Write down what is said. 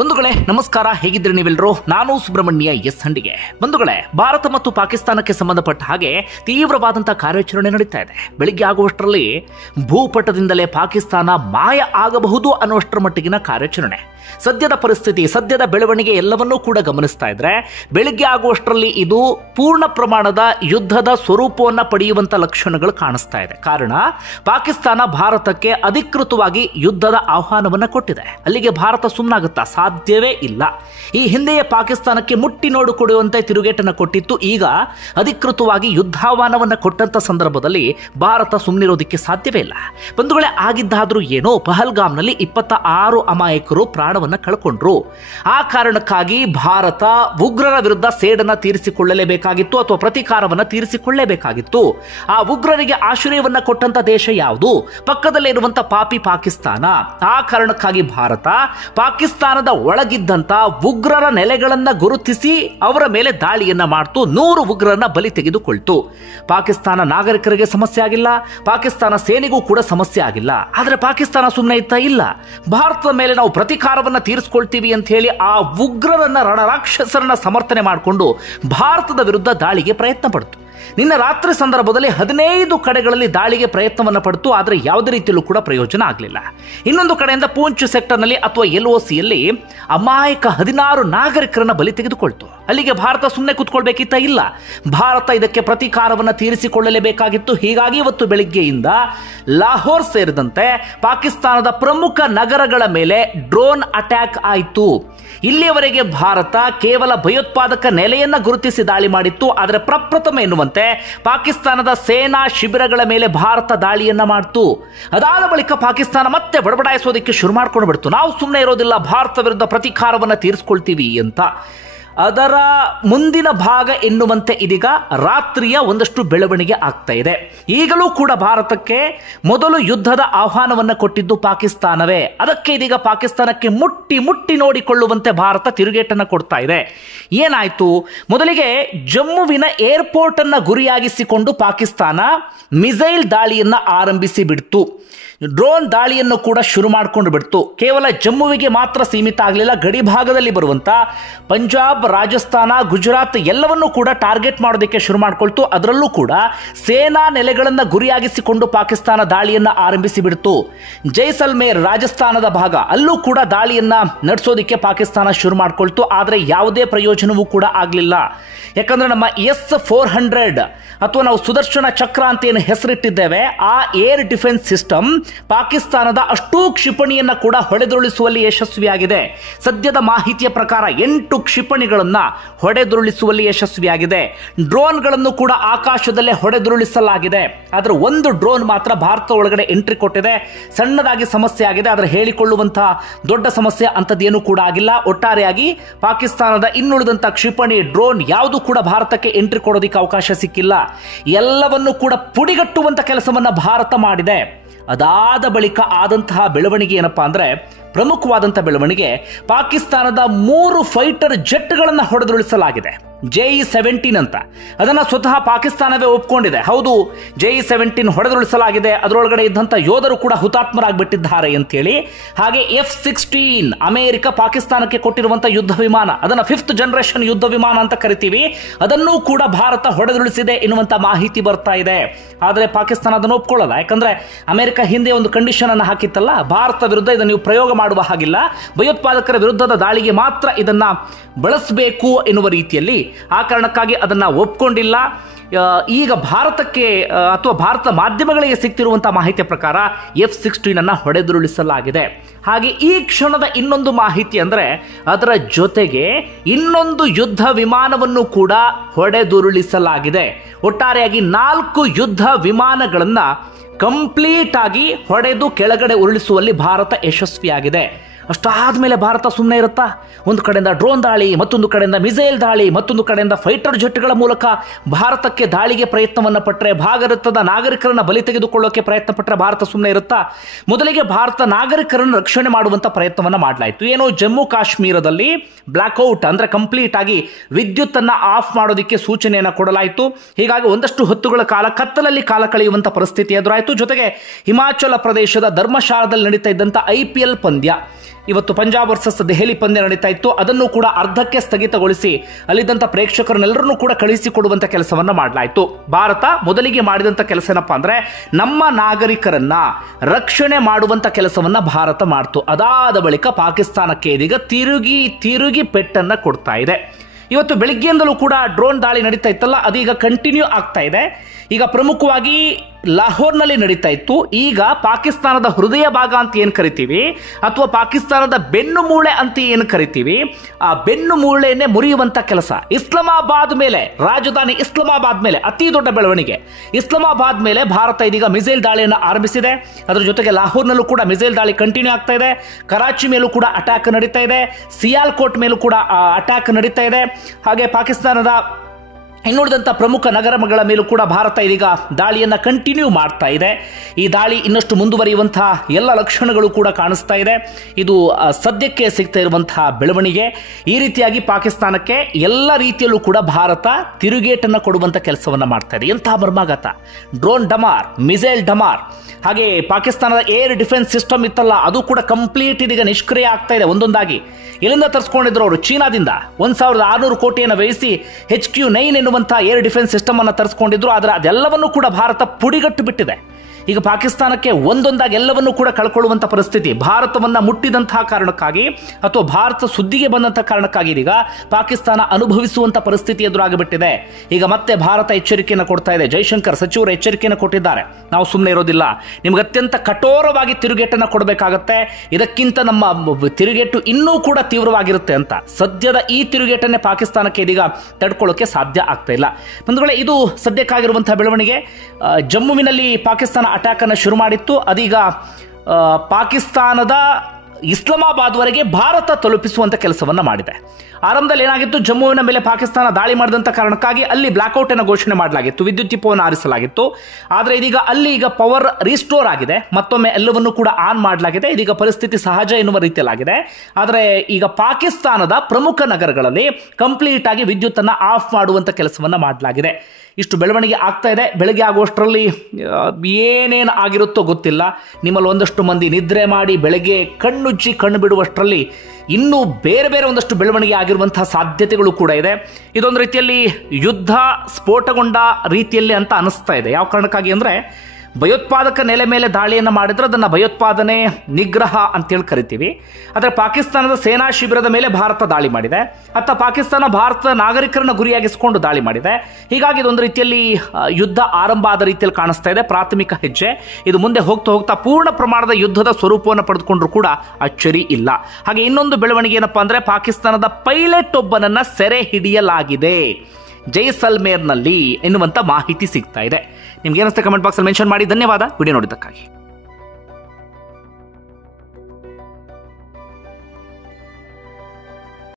ಬಂಧುಗಳೇ ನಮಸ್ಕಾರ, ಹೇಗಿದ್ರೆ ನೀವೆಲ್ಲರೂ? ನಾನು ಸುಬ್ರಹ್ಮಣ್ಯ ಎಸ್ ಹಂಡಿಗೆ. ಬಂಧುಗಳೇ, ಭಾರತ ಮತ್ತು ಪಾಕಿಸ್ತಾನಕ್ಕೆ ಸಂಬಂಧಪಟ್ಟ ಹಾಗೆ ತೀವ್ರವಾದಂತಹ ಕಾರ್ಯಾಚರಣೆ ನಡೀತಾ ಇದೆ. ಬೆಳಿಗ್ಗೆ ಆಗುವಷ್ಟರಲ್ಲಿ ಭೂಪಟದಿಂದಲೇ ಪಾಕಿಸ್ತಾನ ಮಾಯ ಆಗಬಹುದು ಅನ್ನುವಷ್ಟರ ಮಟ್ಟಿಗಿನ ಕಾರ್ಯಾಚರಣೆ. ಸದ್ಯದ ಪರಿಸ್ಥಿತಿ, ಸದ್ಯದ ಬೆಳವಣಿಗೆ ಎಲ್ಲವನ್ನೂ ಕೂಡ ಗಮನಿಸ್ತಾ ಇದ್ರೆ ಬೆಳಿಗ್ಗೆ ಆಗುವಷ್ಟರಲ್ಲಿ ಇದು ಪೂರ್ಣ ಪ್ರಮಾಣದ ಯುದ್ಧದ ಸ್ವರೂಪವನ್ನು ಪಡೆಯುವಂತ ಲಕ್ಷಣಗಳು ಕಾಣಿಸ್ತಾ ಇದೆ. ಕಾರಣ, ಪಾಕಿಸ್ತಾನ ಭಾರತಕ್ಕೆ ಅಧಿಕೃತವಾಗಿ ಯುದ್ಧದ ಆಹ್ವಾನವನ್ನ ಕೊಟ್ಟಿದೆ. ಅಲ್ಲಿಗೆ ಭಾರತ ಸುಮ್ಮನಾಗುತ್ತಾ? ಸಾಧ್ಯವೇ ಇಲ್ಲ. ಈ ಹಿಂದೆಯೇ ಪಾಕಿಸ್ತಾನಕ್ಕೆ ಮುಟ್ಟಿ ನೋಡು ಕೊಡುವಂತೆ ತಿರುಗೇಟನ್ನು ಕೊಟ್ಟಿತ್ತು. ಈಗ ಅಧಿಕೃತವಾಗಿ ಯುದ್ಧಾಹ್ವಾನವನ್ನ ಕೊಟ್ಟಂತ ಸಂದರ್ಭದಲ್ಲಿ ಭಾರತ ಸುಮ್ಮನಿರೋದಕ್ಕೆ ಸಾಧ್ಯವೇ ಇಲ್ಲ. ಬಂಧುಗಳೇ, ಆಗಿದ್ದಾದ್ರೂ ಏನೋ, ಪಹಲ್ಗಾಮ್ನಲ್ಲಿ 26 ಅಮಾಯಕರು ಪ್ರಾಣವನ್ನ ಕಳ್ಕೊಂಡ್ರು. ಆ ಕಾರಣಕ್ಕಾಗಿ ಭಾರತ ಉಗ್ರರ ವಿರುದ್ಧ ಸೇಡನ್ನ ತೀರಿಸಿಕೊಳ್ಳಲೇಬೇಕಾಗಿತ್ತು ಅಥವಾ ಪ್ರತೀಕಾರವನ್ನ ತೀರಿಸಿಕೊಳ್ಳಲೇಬೇಕಾಗಿತ್ತು. ಆ ಉಗ್ರರಿಗೆ ಆಶ್ರಯವನ್ನ ಕೊಟ್ಟಂತ ದೇಶ ಯಾವುದು? ಪಕ್ಕದಲ್ಲೇ ಇರುವಂತ ಪಾಪಿ ಪಾಕಿಸ್ತಾನ. ಆ ಕಾರಣಕ್ಕಾಗಿ ಭಾರತ ಪಾಕಿಸ್ತಾನದ ಒಳಗಿದ್ದಂತ ಉಗ್ರರ ನೆಲೆಗಳನ್ನ ಗುರುತಿಸಿ ಅವರ ಮೇಲೆ ದಾಳಿಯನ್ನ ಮಾಡ್ತು. 100 ಉಗ್ರರನ್ನ ಬಲಿ ತೆಗೆದುಕೊಳ್ತು. ಪಾಕಿಸ್ತಾನ ನಾಗರಿಕರಿಗೆ ಸಮಸ್ಯೆ ಆಗಿಲ್ಲ, ಪಾಕಿಸ್ತಾನ ಸೇನೆಗೂ ಕೂಡ ಸಮಸ್ಯೆ ಆಗಿಲ್ಲ. ಆದ್ರೆ ಪಾಕಿಸ್ತಾನ ಸುಮ್ಮನೆ ಇತ್ತ ಇಲ್ಲ. ಭಾರತದ ಮೇಲೆ ನಾವು ಪ್ರತೀಕಾರವನ್ನ ತೀರಿಸಿಕೊಳ್ತೀವಿ ಅಂತ ಹೇಳಿ ಆ ಉಗ್ರರನ್ನ, ರಣರಾಕ್ಷಸರನ್ನ ಸಮರ್ಥನೆ ಮಾಡಿಕೊಂಡು ಭಾರತದ ವಿರುದ್ಧ ದಾಳಿಗೆ ಪ್ರಯತ್ನ ಪಡ್ತು. ನಿನ್ನ ರಾತ್ರಿ ಸಂದರ್ಭದಲ್ಲಿ 15 ಕಡೆಗಳಲ್ಲಿ ದಾಳಿಗೆ ಪ್ರಯತ್ನವನ್ನು ಪಡ್ತು. ಆದರೆ ಯಾವುದೇ ರೀತಿಯಲ್ಲೂ ಕೂಡ ಪ್ರಯೋಜನ ಆಗಲಿಲ್ಲ. ಇನ್ನೊಂದು ಕಡೆಯಿಂದ ಪೂಂಚ್ ಸೆಕ್ಟರ್ನಲ್ಲಿ ಅಥವಾ LOCಯಲ್ಲಿ ಅಮಾಯಕ 16 ನಾಗರಿಕರನ್ನ ಬಲಿ ತೆಗೆದುಕೊಳ್ತು. ಅಲ್ಲಿಗೆ ಭಾರತ ಸುಮ್ಮನೆ ಕೂತ್ಕೊಳ್ಬೇಕಿತ್ತ? ಇಲ್ಲ. ಭಾರತ ಇದಕ್ಕೆ ಪ್ರತೀಕಾರವನ್ನು ತೀರಿಸಿಕೊಳ್ಳಲೇಬೇಕಾಗಿತ್ತು. ಹೀಗಾಗಿ ಇವತ್ತು ಬೆಳಿಗ್ಗೆಯಿಂದ ಲಾಹೋರ್ ಸೇರಿದಂತೆ ಪಾಕಿಸ್ತಾನದ ಪ್ರಮುಖ ನಗರಗಳ ಮೇಲೆ ಡ್ರೋನ್ ಅಟ್ಯಾಕ್ ಆಯಿತು. ಇಲ್ಲಿಯವರೆಗೆ ಭಾರತ ಕೇವಲ ಭಯೋತ್ಪಾದಕ ನೆಲೆಯನ್ನ ಗುರುತಿಸಿ ದಾಳಿ ಮಾಡಿತ್ತು. ಆದರೆ ಪ್ರಪ್ರಥಮ ಎನ್ನುವಂತೆ ಪಾಕಿಸ್ತಾನದ ಸೇನಾ ಶಿಬಿರಗಳ ಮೇಲೆ ಭಾರತ ದಾಳಿಯನ್ನ ಮಾಡಿತು. ಅದಾದ ಬಳಿಕ ಪಾಕಿಸ್ತಾನ ಮತ್ತೆ ಬಡಬಡಾಯಿಸೋದಕ್ಕೆ ಶುರು ಮಾಡ್ಕೊಂಡು ಬಿಡ್ತು. ನಾವು ಸುಮ್ಮನೆ ಇರೋದಿಲ್ಲ, ಭಾರತ ವಿರುದ್ಧ ಪ್ರತೀಕಾರವನ್ನ ತೀರಿಸಿಕೊಳ್ತೀವಿ ಅಂತ. ಅದರ ಮುಂದಿನ ಭಾಗ ಎನ್ನುವಂತೆ ಇದೀಗ ರಾತ್ರಿಯ ಒಂದಷ್ಟು ಬೆಳವಣಿಗೆ ಆಗ್ತಾ ಇದೆ. ಈಗಲೂ ಕೂಡ ಭಾರತಕ್ಕೆ ಮೊದಲು ಯುದ್ಧದ ಆಹ್ವಾನವನ್ನು ಕೊಟ್ಟಿದ್ದು ಪಾಕಿಸ್ತಾನವೇ. ಅದಕ್ಕೆ ಇದೀಗ ಪಾಕಿಸ್ತಾನಕ್ಕೆ ಮುಟ್ಟಿ ನೋಡಿಕೊಳ್ಳುವಂತೆ ಭಾರತ ತಿರುಗೇಟನ್ನು ಕೊಡ್ತಾ ಇದೆ. ಏನಾಯ್ತು? ಮೊದಲಿಗೆ ಜಮ್ಮುವಿನ ಏರ್ಪೋರ್ಟ್ ಅನ್ನ ಗುರಿಯಾಗಿಸಿಕೊಂಡು ಪಾಕಿಸ್ತಾನ ಮಿಸೈಲ್ ದಾಳಿಯನ್ನ ಆರಂಭಿಸಿ ಬಿಡ್ತು. ಡ್ರೋನ್ ದಾಳಿಯನ್ನು ಕೂಡ ಶುರು ಮಾಡಿಕೊಂಡು ಬಿಡ್ತು. ಕೇವಲ ಜಮ್ಮುವಿಗೆ ಮಾತ್ರ ಸೀಮಿತ ಆಗಲಿಲ್ಲ. ಗಡಿ ಭಾಗದಲ್ಲಿ ಬರುವಂತ ಪಂಜಾಬ್, ರಾಜಸ್ಥಾನ, ಗುಜರಾತ್ ಎಲ್ಲವನ್ನೂ ಕೂಡ ಟಾರ್ಗೆಟ್ ಮಾಡೋದಕ್ಕೆ ಶುರು ಮಾಡಿಕೊಳ್ತು. ಅದರಲ್ಲೂ ಕೂಡ ಸೇನಾ ನೆಲೆಗಳನ್ನು ಗುರಿಯಾಗಿಸಿಕೊಂಡು ಪಾಕಿಸ್ತಾನ ದಾಳಿಯನ್ನ ಆರಂಭಿಸಿ ಬಿಡ್ತು. ಜೈಸಲ್ಮೇರ್, ರಾಜಸ್ಥಾನದ ಭಾಗ, ಅಲ್ಲೂ ಕೂಡ ದಾಳಿಯನ್ನ ನಡೆಸೋದಕ್ಕೆ ಪಾಕಿಸ್ತಾನ ಶುರು ಮಾಡಿಕೊಳ್ತು. ಆದರೆ ಯಾವುದೇ ಪ್ರಯೋಜನವೂ ಕೂಡ ಆಗಲಿಲ್ಲ. ಯಾಕಂದ್ರೆ ನಮ್ಮ S-400 ಅಥವಾ ನಾವು ಸುದರ್ಶನ ಚಕ್ರ ಅಂತ ಏನು ಹೆಸರಿಟ್ಟಿದ್ದೇವೆ, ಆ ಏರ್ ಡಿಫೆನ್ಸ್ ಸಿಸ್ಟಮ್ ಪಾಕಿಸ್ತಾನದ ಅಷ್ಟೂ ಕ್ಷಿಪಣಿಯನ್ನ ಕೂಡ ಹೊಡೆದುರುಳಿಸುವಲ್ಲಿ ಯಶಸ್ವಿಯಾಗಿದೆ. ಸದ್ಯದ ಮಾಹಿತಿಯ ಪ್ರಕಾರ 8 ಕ್ಷಿಪಣಿಗಳನ್ನ ಹೊಡೆದುರುಳಿಸುವಲ್ಲಿ ಯಶಸ್ವಿಯಾಗಿದೆ. ಡ್ರೋನ್ಗಳನ್ನು ಕೂಡ ಆಕಾಶದಲ್ಲೇ ಹೊಡೆದುರುಳಿಸಲಾಗಿದೆ. ಆದರೆ ಒಂದು ಡ್ರೋನ್ ಮಾತ್ರ ಭಾರತ ಒಳಗಡೆ ಎಂಟ್ರಿ ಕೊಟ್ಟಿದೆ. ಸಣ್ಣದಾಗಿ ಸಮಸ್ಯೆ ಆಗಿದೆ, ಆದರೆ ಹೇಳಿಕೊಳ್ಳುವಂತಹ ದೊಡ್ಡ ಸಮಸ್ಯೆ ಅಂತದ್ದೇನೂ ಕೂಡ ಆಗಿಲ್ಲ. ಒಟ್ಟಾರೆಯಾಗಿ ಪಾಕಿಸ್ತಾನದ ಇನ್ನುಳಿದಂತ ಕ್ಷಿಪಣಿ, ಡ್ರೋನ್ ಯಾವುದು ಕೂಡ ಭಾರತಕ್ಕೆ ಎಂಟ್ರಿ ಕೊಡೋದಕ್ಕೆ ಅವಕಾಶ ಸಿಕ್ಕಿಲ್ಲ. ಎಲ್ಲವನ್ನೂ ಕೂಡ ಪುಡಿಗಟ್ಟುವಂತ ಕೆಲಸವನ್ನ ಭಾರತ ಮಾಡಿದೆ. ಅದಾದ ಬಳಿಕ ಆದಂತಹ ಬೆಳವಣಿಗೆ ಏನಪ್ಪಾ ಅಂದ್ರೆ, ಪ್ರಮುಖವಾದಂತಹ ಬೆಳವಣಿಗೆ, ಪಾಕಿಸ್ತಾನದ 3 ಫೈಟರ್ ಜೆಟ್ಗಳನ್ನು ಹೊಡೆದುರುಳಿಸಲಾಗಿದೆ. JE-17 ಅಂತ. ಅದನ್ನ ಸ್ವತಃ ಪಾಕಿಸ್ತಾನವೇ ಒಪ್ಕೊಂಡಿದೆ. ಹೌದು, JE-17 ಹೊಡೆದುರುಳಿಸಲಾಗಿದೆ, ಅದರೊಳಗಡೆ ಇದ್ದಂಥ ಯೋಧರು ಕೂಡ ಹುತಾತ್ಮರಾಗ್ಬಿಟ್ಟಿದ್ದಾರೆ ಅಂತೇಳಿ. ಹಾಗೆ F-16 ಅಮೆರಿಕ ಪಾಕಿಸ್ತಾನಕ್ಕೆ ಕೊಟ್ಟಿರುವಂತಹ ಯುದ್ಧ ವಿಮಾನ, ಅದನ್ನ 5th ಜನರೇಷನ್ ಯುದ್ಧ ವಿಮಾನ ಅಂತ ಕರಿತೀವಿ, ಅದನ್ನೂ ಕೂಡ ಭಾರತ ಹೊಡೆದುರುಳಿಸಿದೆ ಎನ್ನುವಂತ ಮಾಹಿತಿ ಬರ್ತಾ ಇದೆ. ಆದರೆ ಪಾಕಿಸ್ತಾನ ಅದನ್ನು ಒಪ್ಕೊಳ್ಳಲ್ಲ. ಯಾಕಂದ್ರೆ ಅಮೆರಿಕ ಹಿಂದೆ ಒಂದು ಕಂಡೀಷನ್ ಅನ್ನು ಹಾಕಿತ್ತಲ್ಲ, ಭಾರತ ವಿರುದ್ಧ ಇದನ್ನು ನೀವು ಪ್ರಯೋಗ ಮಾಡುವ ಹಾಗಿಲ್ಲ, ಭಯೋತ್ಪಾದಕರ ವಿರುದ್ಧದ ದಾಳಿಗೆ ಮಾತ್ರ ಇದನ್ನ ಬಳಸಬೇಕು ಎನ್ನುವ ರೀತಿಯಲ್ಲಿ. ಆ ಕಾರಣಕ್ಕಾಗಿ ಅದನ್ನ ಒಪ್ಕೊಂಡಿಲ್ಲ. ಈಗ ಭಾರತಕ್ಕೆ ಅಥವಾ ಭಾರತ ಮಾಧ್ಯಮಗಳಿಗೆ ಸಿಗ್ತಿರುವಂತಹ ಮಾಹಿತಿಯ ಪ್ರಕಾರ F-16 ಅನ್ನ ಹೊಡೆದುರುಳಿಸಲಾಗಿದೆ. ಹಾಗೆ ಈ ಕ್ಷಣದ ಇನ್ನೊಂದು ಮಾಹಿತಿ ಅಂದ್ರೆ, ಅದರ ಜೊತೆಗೆ ಇನ್ನೊಂದು ಯುದ್ಧ ವಿಮಾನವನ್ನು ಕೂಡ ಹೊಡೆದುರುಳಿಸಲಾಗಿದೆ. ಒಟ್ಟಾರೆಯಾಗಿ 4 ಯುದ್ಧ ವಿಮಾನಗಳನ್ನ ಕಂಪ್ಲೀಟ್ ಆಗಿ ಹೊಡೆದು ಕೆಳಗಡೆ ಉರುಳಿಸುವಲ್ಲಿ ಭಾರತ ಯಶಸ್ವಿಯಾಗಿದೆ. ಅಷ್ಟಾದ್ಮೇಲೆ ಭಾರತ ಸುಮ್ಮನೆ ಇರುತ್ತಾ? ಒಂದು ಕಡೆಯಿಂದ ಡ್ರೋನ್ ದಾಳಿ, ಮತ್ತೊಂದು ಕಡೆಯಿಂದ ಮಿಸೈಲ್ ದಾಳಿ, ಮತ್ತೊಂದು ಕಡೆಯಿಂದ ಫೈಟರ್ ಜೆಟ್ಗಳ ಮೂಲಕ ಭಾರತಕ್ಕೆ ದಾಳಿಗೆ ಪ್ರಯತ್ನವನ್ನು ಪಟ್ಟರೆ, ಭಾರತದ ನಾಗರಿಕರನ್ನ ಬಲಿ ತೆಗೆದುಕೊಳ್ಳೋಕೆ ಪ್ರಯತ್ನ ಪಟ್ಟರೆ ಭಾರತ ಸುಮ್ಮನೆ ಇರುತ್ತಾ? ಮೊದಲಿಗೆ ಭಾರತ ನಾಗರಿಕರನ್ನು ರಕ್ಷಣೆ ಮಾಡುವಂತ ಪ್ರಯತ್ನವನ್ನ ಮಾಡಲಾಯಿತು. ಏನೋ ಜಮ್ಮು ಕಾಶ್ಮೀರದಲ್ಲಿ ಬ್ಲಾಕ್ಔಟ್ ಅಂದ್ರೆ ಕಂಪ್ಲೀಟ್ ಆಗಿ ವಿದ್ಯುತ್ ಅನ್ನ ಆಫ್ ಮಾಡೋದಕ್ಕೆ ಸೂಚನೆಯನ್ನ ಕೊಡಲಾಯಿತು. ಹೀಗಾಗಿ ಒಂದಷ್ಟು ಹೊತ್ತುಗಳ ಕಾಲ ಕತ್ತಲಲ್ಲಿ ಕಾಲ ಕಳೆಯುವಂತ ಪರಿಸ್ಥಿತಿ ಎದುರಾಯಿತು. ಜೊತೆಗೆ ಹಿಮಾಚಲ ಪ್ರದೇಶದ ಧರ್ಮಶಾಲಾದಲ್ಲಿ ನಡೀತಾ ಇದ್ದಂತ IPL ಪಂದ್ಯ, ಇವತ್ತು ಪಂಜಾಬ್ ವರ್ಸಸ್ ದೆಹಲಿ ಪಂದ್ಯ ನಡೀತಾ ಇತ್ತು. ಅದನ್ನು ಕೂಡ ಅರ್ಧಕ್ಕೆ ಸ್ಥಗಿತಗೊಳಿಸಿ ಅಲ್ಲಿದ್ದಂಥ ಪ್ರೇಕ್ಷಕರನ್ನೆಲ್ಲರನ್ನೂ ಕೂಡ ಕಳಿಸಿಕೊಡುವಂತ ಕೆಲಸವನ್ನ ಮಾಡಲಾಯಿತು. ಭಾರತ ಮೊದಲಿಗೆ ಮಾಡಿದಂತ ಕೆಲಸ ಏನಪ್ಪಾ ಅಂದ್ರೆ ನಮ್ಮ ನಾಗರಿಕರನ್ನ ರಕ್ಷಣೆ ಮಾಡುವಂತ ಕೆಲಸವನ್ನ ಭಾರತ ಮಾಡ್ತು. ಅದಾದ ಬಳಿಕ ಪಾಕಿಸ್ತಾನಕ್ಕೆ ಇದೀಗ ತಿರುಗಿ ಪೆಟ್ಟನ್ನ ಕೊಡ್ತಾ ಇದೆ. ಇವತ್ತು ಬೆಳಿಗ್ಗೆಯಿಂದಲೂ ಕೂಡ ಡ್ರೋನ್ ದಾಳಿ ನಡೀತಾ ಇತ್ತಲ್ಲ, ಅದೀಗ ಕಂಟಿನ್ಯೂ ಆಗ್ತಾ ಇದೆ. ಈಗ ಪ್ರಮುಖವಾಗಿ ಲಾಹೋರ್ನಲ್ಲಿ ನಡೀತಾ ಇತ್ತು. ಈಗ ಪಾಕಿಸ್ತಾನದ ಹೃದಯ ಭಾಗ ಅಂತ ಏನು ಕರಿತೀವಿ, ಅಥವಾ ಪಾಕಿಸ್ತಾನದ ಬೆನ್ನು ಮೂಳೆ ಅಂತ ಏನು ಕರಿತೀವಿ, ಆ ಬೆನ್ನು ಮೂಳೆಯನ್ನೇ ಮುರಿಯುವಂತ ಕೆಲಸ ಇಸ್ಲಾಮಾಬಾದ್ ಮೇಲೆ, ರಾಜಧಾನಿ ಇಸ್ಲಾಮಾಬಾದ್ ಮೇಲೆ ಅತಿ ದೊಡ್ಡ ಬೆಳವಣಿಗೆ. ಇಸ್ಲಾಮಾಬಾದ್ ಮೇಲೆ ಭಾರತ ಇದೀಗ ಮಿಸೈಲ್ ದಾಳಿಯನ್ನು ಆರಂಭಿಸಿದೆ. ಅದರ ಜೊತೆಗೆ ಲಾಹೋರ್ನಲ್ಲೂ ಕೂಡ ಮಿಸೈಲ್ ದಾಳಿ ಕಂಟಿನ್ಯೂ ಆಗ್ತಾ ಇದೆ. ಕರಾಚಿ ಮೇಲೂ ಕೂಡ ಅಟ್ಯಾಕ್ ನಡೀತಾ ಇದೆ. ಸಿಯಾಲ್ಕೋಟ್ ಮೇಲೂ ಕೂಡ ಅಟ್ಯಾಕ್ ನಡೀತಾ ಇದೆ. ಹಾಗೆ ಪಾಕಿಸ್ತಾನದ ಇನ್ನುಳಿದಂಥ ಪ್ರಮುಖ ನಗರಗಳ ಮೇಲೂ ಕೂಡ ಭಾರತ ಇದೀಗ ದಾಳಿಯನ್ನು ಕಂಟಿನ್ಯೂ ಮಾಡ್ತಾ ಇದೆ. ಈ ದಾಳಿ ಇನ್ನಷ್ಟು ಮುಂದುವರಿಯುವಂತಹ ಎಲ್ಲ ಲಕ್ಷಣಗಳು ಕೂಡ ಕಾಣಿಸ್ತಾ ಇದೆ. ಇದು ಸದ್ಯಕ್ಕೆ ಸಿಗ್ತಾ ಇರುವಂತಹ ಬೆಳವಣಿಗೆ. ಈ ರೀತಿಯಾಗಿ ಪಾಕಿಸ್ತಾನಕ್ಕೆ ಎಲ್ಲ ರೀತಿಯಲ್ಲೂ ಕೂಡ ಭಾರತ ತಿರುಗೇಟನ್ನು ಕೊಡುವಂಥ ಕೆಲಸವನ್ನು ಮಾಡ್ತಾ ಇದೆ. ಎಂತಹ ಮರ್ಮಾಘಾತ! ಡ್ರೋನ್ ಡಮಾರ್, ಮಿಸೈಲ್ ಡಮಾರ್, ಹಾಗೆ ಪಾಕಿಸ್ತಾನದ ಏರ್ ಡಿಫೆನ್ಸ್ ಸಿಸ್ಟಮ್ ಇತ್ತಲ್ಲ, ಅದು ಕೂಡ ಕಂಪ್ಲೀಟ್ ಇದೀಗ ನಿಷ್ಕ್ರಿಯ ಆಗ್ತಾ ಇದೆ ಒಂದೊಂದಾಗಿ. ಎಲ್ಲಿಂದ ತರಿಸ್ಕೊಂಡಿದ್ರು ಅವರು? ಚೀನಾದಿಂದ 1600 ಕೋಟಿಯನ್ನು ವ್ಯಯಿಸಿ HQ-9 ಎನ್ನುವಂತಹ ಏರ್ ಡಿಫೆನ್ಸ್ ಸಿಸ್ಟಮ್ ಅನ್ನು ತರಿಸ್ಕೊಂಡಿದ್ರು. ಆದರೆ ಅದೆಲ್ಲವನ್ನೂ ಕೂಡ ಭಾರತ ಪುಡಿಗಟ್ಟು ಬಿಟ್ಟಿದೆ. ಈಗ ಪಾಕಿಸ್ತಾನಕ್ಕೆ ಒಂದೊಂದಾಗಿ ಎಲ್ಲವನ್ನೂ ಕೂಡ ಕಳ್ಕೊಳ್ಳುವಂಥ ಪರಿಸ್ಥಿತಿ. ಭಾರತವನ್ನ ಮುಟ್ಟಿದಂತಹ ಕಾರಣಕ್ಕಾಗಿ ಅಥವಾ ಭಾರತ ಸುದ್ದಿಗೆ ಬಂದಂತಹ ಕಾರಣಕ್ಕಾಗಿ ಈಗ ಪಾಕಿಸ್ತಾನ ಅನುಭವಿಸುವಂತ ಪರಿಸ್ಥಿತಿ ಎದುರಾಗಿಬಿಟ್ಟಿದೆ. ಈಗ ಮತ್ತೆ ಭಾರತ ಎಚ್ಚರಿಕೆಯನ್ನು ಕೊಡ್ತಾ ಇದೆ. ಜೈಶಂಕರ್ ಸಚಿವರು ಎಚ್ಚರಿಕೆಯನ್ನು ಕೊಟ್ಟಿದ್ದಾರೆ. ನಾವು ಸುಮ್ಮನೆ ಇರೋದಿಲ್ಲ, ನಿಮ್ಗೆ ಅತ್ಯಂತ ಕಠೋರವಾಗಿ ತಿರುಗೇಟನ್ನು ಕೊಡಬೇಕಾಗತ್ತೆ. ಇದಕ್ಕಿಂತ ನಮ್ಮ ತಿರುಗೇಟು ಇನ್ನೂ ಕೂಡ ತೀವ್ರವಾಗಿರುತ್ತೆ ಅಂತ. ಸದ್ಯದ ಈ ತಿರುಗೇಟನ್ನೇ ಪಾಕಿಸ್ತಾನಕ್ಕೆ ಇದೀಗ ತಡ್ಕೊಳ್ಳೋಕೆ ಸಾಧ್ಯ ಆಗ್ತಾ ಇಲ್ಲ. ಬಂಧುಗಳೇ, ಇದು ಸದ್ಯಕ್ಕಾಗಿರುವಂತಹ ಬೆಳವಣಿಗೆ. ಜಮ್ಮುವಿನಲ್ಲಿ ಪಾಕಿಸ್ತಾನ ಅಟ್ಯಾಕ್ ಅನ್ನು ಶುರು ಮಾಡಿತ್ತು. ಅದೀಗ ಪಾಕಿಸ್ತಾನದ ಇಸ್ಲಾಮಾಬಾದ್ ವರೆಗೆ ಭಾರತ ತಲುಪಿಸುವಂತ ಕೆಲಸವನ್ನ ಮಾಡಿದೆ. ಆರಂಭದಲ್ಲಿ ಏನಾಗಿತ್ತು, ಜಮ್ಮುವಿನ ಮೇಲೆ ಪಾಕಿಸ್ತಾನ ದಾಳಿ ಮಾಡಿದಂತ ಕಾರಣಕ್ಕಾಗಿ ಅಲ್ಲಿ ಬ್ಲಾಕ್ಔಟ್ ಅನ್ನು ಘೋಷಣೆ ಮಾಡಲಾಗಿತ್ತು, ವಿದ್ಯುತ್ ದೀಪವನ್ನು ಆರಿಸಲಾಗಿತ್ತು. ಆದರೆ ಇದೀಗ ಅಲ್ಲಿ ಪವರ್ ರಿಸ್ಟೋರ್ ಆಗಿದೆ, ಮತ್ತೊಮ್ಮೆ ಎಲ್ಲವನ್ನೂ ಕೂಡ ಆನ್ ಮಾಡಲಾಗಿದೆ. ಇದೀಗ ಪರಿಸ್ಥಿತಿ ಸಹಜ ಎನ್ನುವ ರೀತಿಯಲ್ಲಾಗಿದೆ. ಆದರೆ ಈಗ ಪಾಕಿಸ್ತಾನದ ಪ್ರಮುಖ ನಗರಗಳಲ್ಲಿ ಕಂಪ್ಲೀಟ್ ಆಗಿ ವಿದ್ಯುತ್ ಅನ್ನು ಆಫ್ ಮಾಡುವಂತ ಕೆಲಸವನ್ನ ಮಾಡಲಾಗಿದೆ. ಇಷ್ಟು ಬೆಳವಣಿಗೆ ಆಗ್ತಾ ಇದೆ. ಬೆಳಗ್ಗೆ ಆಗುವಷ್ಟರಲ್ಲಿ ಏನೇನು ಆಗಿರುತ್ತೋ ಗೊತ್ತಿಲ್ಲ. ನಿಮ್ಮಲ್ಲಿ ಒಂದಷ್ಟು ಮಂದಿ ನಿದ್ರೆ ಮಾಡಿ ಬೆಳಗ್ಗೆ ಕಣ್ಣುಚ್ಚಿ ಕಣ್ಣು ಬಿಡುವಷ್ಟರಲ್ಲಿ ಇನ್ನೂ ಬೇರೆ ಬೇರೆ ಒಂದಷ್ಟು ಬೆಳವಣಿಗೆ ಆಗಿರುವಂತಹ ಸಾಧ್ಯತೆಗಳು ಕೂಡ ಇದೆ. ಇದೊಂದು ರೀತಿಯಲ್ಲಿ ಯುದ್ಧ ಸ್ಫೋಟಗೊಂಡ ರೀತಿಯಲ್ಲಿ ಅಂತ ಅನಿಸ್ತಾ ಇದೆ. ಯಾವ ಕಾರಣಕ್ಕಾಗಿ ಅಂದರೆ, ಭಯೋತ್ಪಾದಕ ನೆಲೆ ಮೇಲೆ ದಾಳಿಯನ್ನು ಮಾಡಿದ್ರೆ ಅದನ್ನು ಭಯೋತ್ಪಾದನೆ ನಿಗ್ರಹ ಅಂತೇಳಿ ಕರಿತೀವಿ. ಆದರೆ ಪಾಕಿಸ್ತಾನದ ಸೇನಾ ಶಿಬಿರದ ಮೇಲೆ ಭಾರತ ದಾಳಿ ಮಾಡಿದೆ, ಅಥವಾ ಪಾಕಿಸ್ತಾನ ಭಾರತದ ನಾಗರಿಕರನ್ನ ಗುರಿಯಾಗಿಸಿಕೊಂಡು ದಾಳಿ ಮಾಡಿದೆ. ಹೀಗಾಗಿ ಇದೊಂದು ರೀತಿಯಲ್ಲಿ ಯುದ್ಧ ಆರಂಭ ಆದ ರೀತಿಯಲ್ಲಿ ಕಾಣಿಸ್ತಾ ಇದೆ. ಪ್ರಾಥಮಿಕ ಹೆಜ್ಜೆ. ಇದು ಮುಂದೆ ಹೋಗ್ತಾ ಪೂರ್ಣ ಪ್ರಮಾಣದ ಯುದ್ಧದ ಸ್ವರೂಪವನ್ನು ಪಡೆದುಕೊಂಡ್ರು ಕೂಡ ಅಚ್ಚರಿ ಇಲ್ಲ. ಹಾಗೆ ಇನ್ನೊಂದು ಬೆಳವಣಿಗೆ ಏನಪ್ಪಾ ಅಂದ್ರೆ, ಪಾಕಿಸ್ತಾನದ ಪೈಲಟ್ ಒಬ್ಬನನ್ನ ಸೆರೆ ಹಿಡಿಯಲಾಗಿದೆ ಜೈಸಲ್ಮೇರ್ನಲ್ಲಿ ಎನ್ನುವಂತ ಮಾಹಿತಿ ಸಿಗ್ತಾ ಇದೆ. ನಿಮ್ಗೆ ಏನಿಸ್ತಾ ಕಮೆಂಟ್ ಬಾಕ್ಸ್ ಅಲ್ಲಿ ಮೆನ್ಷನ್ ಮಾಡಿ. ಧನ್ಯವಾದ ವಿಡಿಯೋ ನೋಡಿದ್ದಕ್ಕಾಗಿ.